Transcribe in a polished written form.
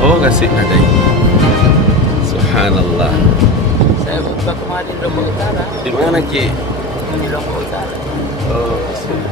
Oh, kasih ada. Subhanallah. Saya khutbah kemarin di Lombok Utara. Di mana Ki? Di Lombok Utara. Oh, sini.